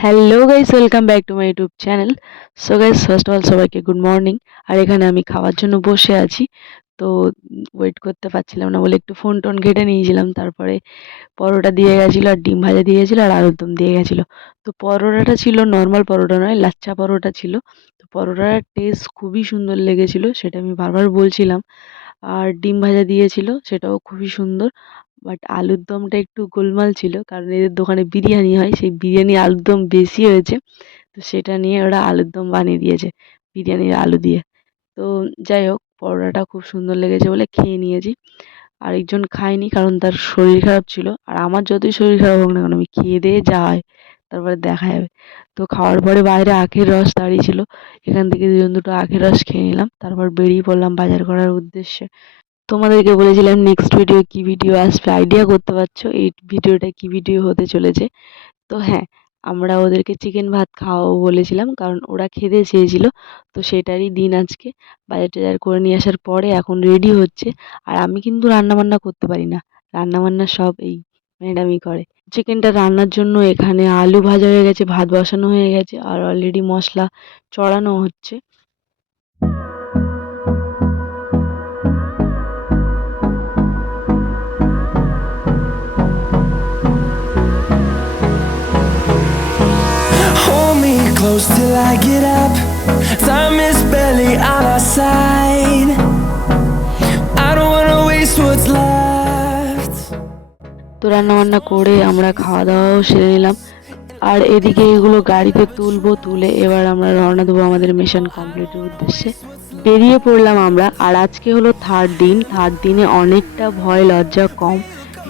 Hello guys welcome back to my YouTube channel so guys first of all সবাইকে good morning আর এখানে আমি খাওয়ার জন্য বসে আছি। তো ওয়েট করতে পারছিলাম না বলে একটু ফোন টোন ঘেটে নিয়েছিলাম। তারপরে পরোটা দিয়ে গেছিল আর ডিম ভাজা দিয়ে গেছিল আর আলুর দম দিয়ে গেছিল। তো পরোটাটা ছিল নর্মাল পরোটা নয় লাচ্চা পরোটা ছিল। তো পরোটার টেস্ট খুবই সুন্দর লেগেছিলো, সেটা আমি বারবার বলছিলাম। আর ডিম ভাজা দিয়েছিল, সেটাও খুবই সুন্দর। বাট আলুর দমটা একটু গোলমাল ছিল। কারণ এদের দোকানে বিরিয়ানি হয়, সেই বিরিয়ানি আলুর দম বেশি হয়েছে। তো সেটা নিয়ে ওরা আলুর দম বানিয়ে দিয়েছে, বিরিয়ানির আলু দিয়ে। তো যাই হোক, পরোটাটা খুব সুন্দর লেগেছে বলে খেয়ে নিয়েছি। আরেকজন খায়নি কারণ তার শরীর খারাপ ছিল। আর আমার যতই শরীর খারাপ হোক না কেন, আমি খেয়ে দিয়ে যা হয়, তারপরে দেখা যাবে। তো খাওয়ার পরে বাইরে আখের রস দাঁড়িয়ে ছিল। এখান থেকে দুজন দুটো আখের রস খেয়ে নিলাম। তারপর বেরিয়ে পড়লাম বাজার করার উদ্দেশ্যে। তোমাদেরকে বলেছিলাম নেক্সট ভিডিও কি ভিডিও আসবে আইডিয়া করতে পারছ এই ভিডিওটা কি ভিডিও হতে চলেছে। তো হ্যাঁ আমরা ওদেরকে চিকেন ভাত খাওয়াবো বলেছিলাম, কারণ ওরা খেতে চেয়েছিল, তো সেটারই দিন আজকে। বাজার টাজার করে নিয়ে আসার পরে এখন রেডি হচ্ছে, আর আমি কিন্তু রান্না বান্না করতে পারি না। রান্না বান্না সব এই ম্যাডামই করে। চিকেনটা রান্নার জন্য এখানে আলু ভাজা হয়ে গেছে, ভাত বসানো হয়ে গেছে, আর অলরেডি মশলা চড়ানো হচ্ছে। Close till I get up. Time is barely on our side. I don't wanna waste what's left. তো রান্না বান্না করে আমরা খাওয়া দাওয়াও সেরে নিলাম আর এদিকে এগুলো গাড়িতে তুলবো, তুলে এবার আমরা রওনা দেবো আমাদের মিশন কমপ্লিটের উদ্দেশ্যে বেরিয়ে পড়লাম আমরা আর আজকে হলো থার্ড দিন থার্ড দিনে অনেকটা ভয়, লজ্জা কম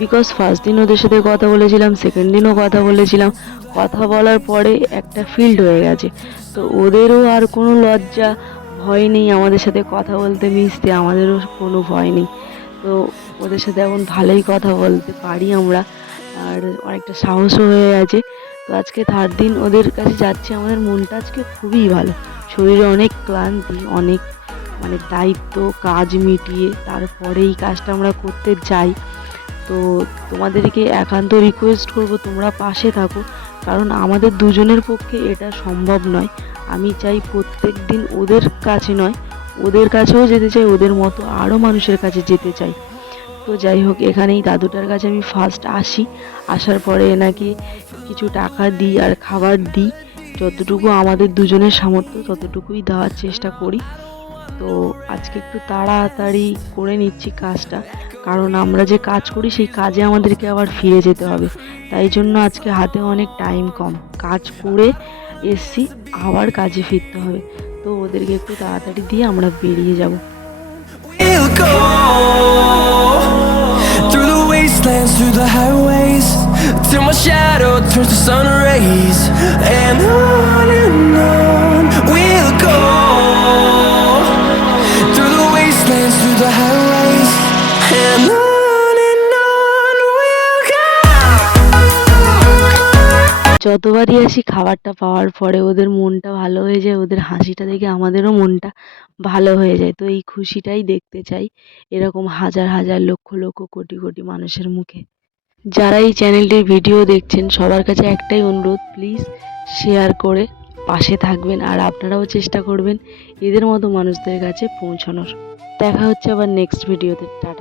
বিকজ ফার্স্ট দিন ওদের সাথে কথা বলেছিলাম সেকেন্ড দিনও কথা বলেছিলাম। কথা বলার পরে একটা ফিল্ড হয়ে গেছে। তো ওদেরও আর কোনো লজ্জা ভয় নেই, আমাদের সাথে কথা বলতে মিশতে, আমাদেরও কোনো ভয় নেই। তো ওদের সাথে এখন ভালোই কথা বলতে পারি আমরা, আর অনেকটা সাহসও হয়ে গেছে। তো আজকে থার্ড দিন ওদের কাছে যাচ্ছে, আমাদের মনটা আজকে খুবই ভালো। শরীরে অনেক ক্লান্তি, অনেক মানে দায়িত্ব, কাজ মিটিয়ে তারপরে এই কাজটা আমরা করতে যাই। তো তোমাদেরকে একান্ত রিকোয়েস্ট করব তোমরা পাশে থাকো। কারণ আমাদের দুজনের পক্ষে এটা সম্ভব নয়। আমি চাই প্রত্যেক দিন ওদের কাছে নয়, ওদের কাছেও যেতে চাই, ওদের মতো আরও মানুষের কাছে যেতে চাই। তো যাই হোক, এখানেই দাদুটার কাছে আমি ফার্স্ট আসি। আসার পরে এনাকে কিছু টাকা দিই আর খাবার দিই। যতটুকু আমাদের দুজনের সামর্থ্য, ততটুকুই দেওয়ার চেষ্টা করি। তো আজকে একটু তাড়াতাড়ি করে নিচ্ছি কাজটা। কারণ আমরা যে কাজ করি সেই কাজে আমাদেরকে আবার ফিরে যেতে হবে। তাই জন্য আজকে হাতে অনেক টাইম কম। কাজ করে এসছি আবার কাজে ফিরতে হবে। তো ওদেরকে একটু তাড়াতাড়ি দিয়ে আমরা বেরিয়ে যাব। Till my shadow turns to sun rays, and on and on যতবারই আসি খাবারটা পাওয়ার পরে ওদের মনটা ভালো হয়ে যায়, ওদের হাসিটা দেখে আমাদেরও মনটা ভালো হয়ে যায়। তো এই খুশিটাই দেখতে চাই এরকম হাজার হাজার, লক্ষ লক্ষ, কোটি কোটি মানুষের মুখে। যারা এই চ্যানেলটির ভিডিও দেখছেন, সবার কাছে একটাই অনুরোধ, প্লিজ শেয়ার করে পাশে থাকবেন আর আপনারাও চেষ্টা করবেন এদের মতো মানুষদের কাছে পৌঁছানোর। দেখা হচ্ছে আবার নেক্সট ভিডিওতে টাটা।